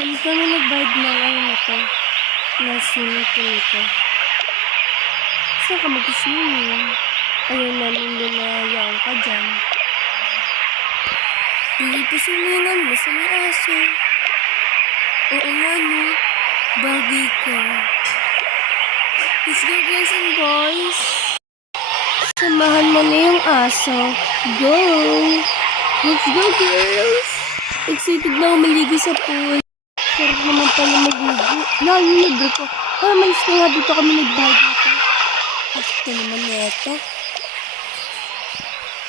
Hindi kami nagbayad ng ano na to. Nasunod ko nito. Saan ka mag-swimming? Ayaw namin dinayaan ka dyan. Hindi pa sumingan mo sa may aso. Oo nga no. Bagay ka. Let's go girls and boys. Samahan mo na yung aso. Go! Let's go girls! Excited na ako maligo sa pool. Sarap naman pala magligo. Lalo yung libre ko. Malis ka nga dito kami nagbayad nito. Ito naman neto.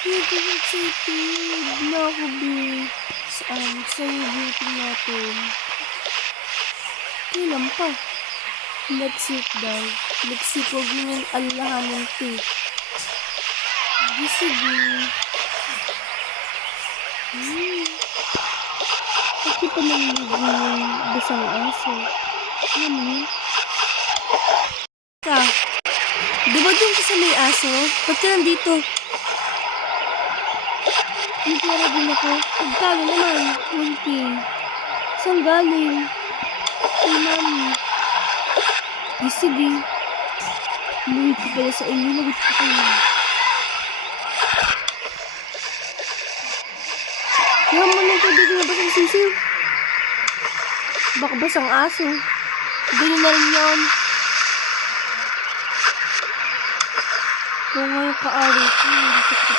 Hindi ko excited na ako babe. Sa beauty natin. Kailan pa? Next week daw. Next week huwag mo yung alahanan ito. Sige. Bakit pa naliligo yung basang aso? Ano yun? Ka, diba doon ka sa may aso? Ba't ka nandito? May pera din ako. Pagkala naman. 1K. Saan galing? Ay, mami. Sige. Umuwi ko pala sa inyo. Lagot ko kayo. Yan mo lang kayo dito na basang sisiw. Baka basang aso. Ganyan na rin yan. Kung ngayon ka-aray ko, nilitok ko.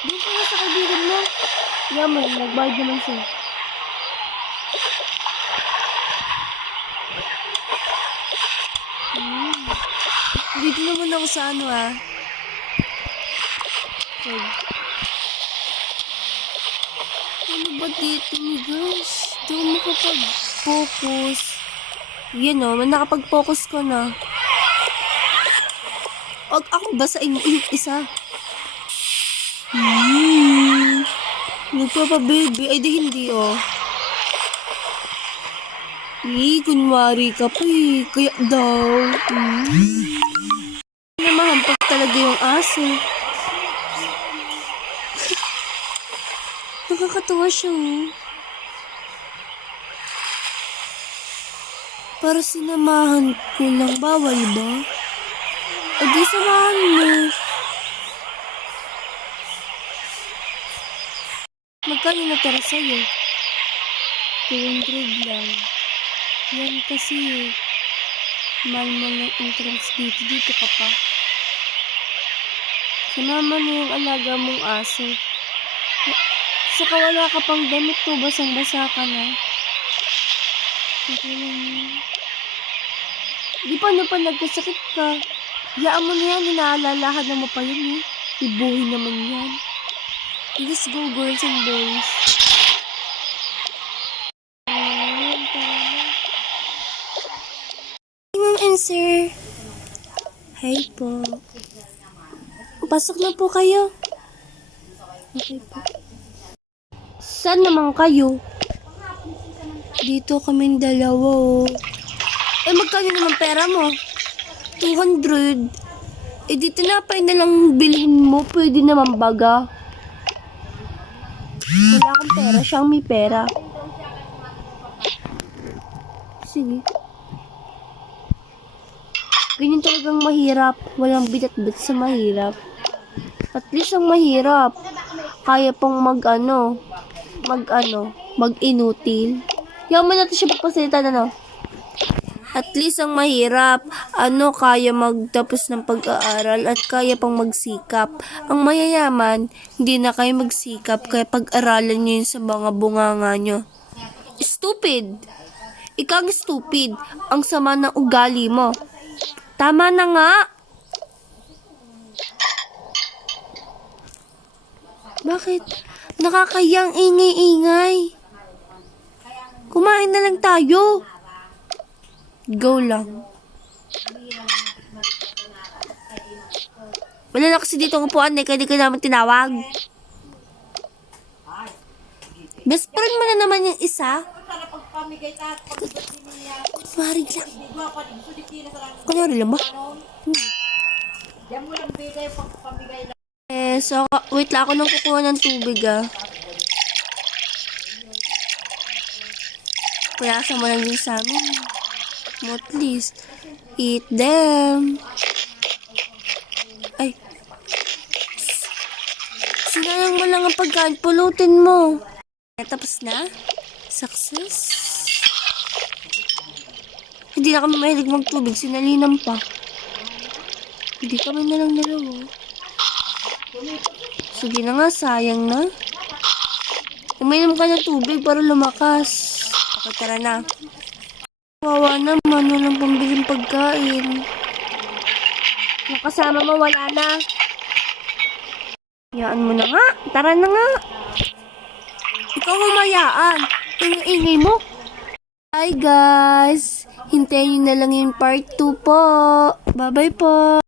Doon ka nga sa kaibigan mo. Yaman, nagbayad naman siya. Dito naman ako sa ano Okay. Ano ba dito ni guys? Doon makapag-focus. Yan o, nakapag-focus ko na. Huwag ako basain mo yung isa. Nagpapa-baby. Ay, di hindi kunwari ka pa Kaya daw. Namahampak talaga yung aso. Nakakatawa siya Para sinamahan ko lang. Bawal ba? O di samahan mo. Magkano natara sa'yo? 200 lang. Yan kasi mahal mo ng entrance dito. Dito ka pa. Sinama na yung alaga mong aso. Saka wala ka pang damit to. Basang-basa ka na. Okay lang yun. Di pa nagkasakit ka. Yaan mo na yan. Inaalalahan mo pa yun Ibuhin naman yan. Let's go girls and boys. Sir. Hi po. Pasok na po kayo. Okay po. Saan naman kayo? Dito kaming dalawa magkano naman pera mo? 200. Dito na pa na lang bilhin mo. Pwede naman baga. Wala akong pera. Siyang may pera. Sige. Ganyan talagang mahirap. Walang bitat-bit sa mahirap. At least ang mahirap, kaya pong mag-inutil. Yaman mo natin siya pagpasalita At least ang mahirap, kaya magtapos ng pag-aaral at kaya pang magsikap. Ang mayayaman, hindi na kayo magsikap kaya pag-aralan nyo yun sa mga bunganga nyo. Stupid! Ikaw ang stupid. Ang sama ng ugali mo. Tama na nga. Bakit? Nakakayang ingay-ingay. Kumain na lang tayo. Go lang. Wala na kasi dito ang upuan kaya di ka naman tinawag. Best friend mo na naman yung isa. Kunwari lang. Kunwari lang ba? So, wait lang ako nang kukuha ng tubig Puyasa mo lang din sa amin. Mo at least, eat them. Ay, sinayang mo lang ang pagkain, pulutin mo. Tapos na? Success? Hindi na kami mahilig magtubig, sinalinan pa. Hindi kami na lang dalawa. Sige na nga, sayang na. Uminom ka ng tubig para lumakas. Okay, tara na. Wawa naman, walang pambiling pagkain. Yung kasama mo, wala na. Hayaan mo na nga. Tara na nga. Ikaw humayaan. Ingay mo. Hi guys. Hintayin nyo na lang yung part 2 po. Bye-bye po.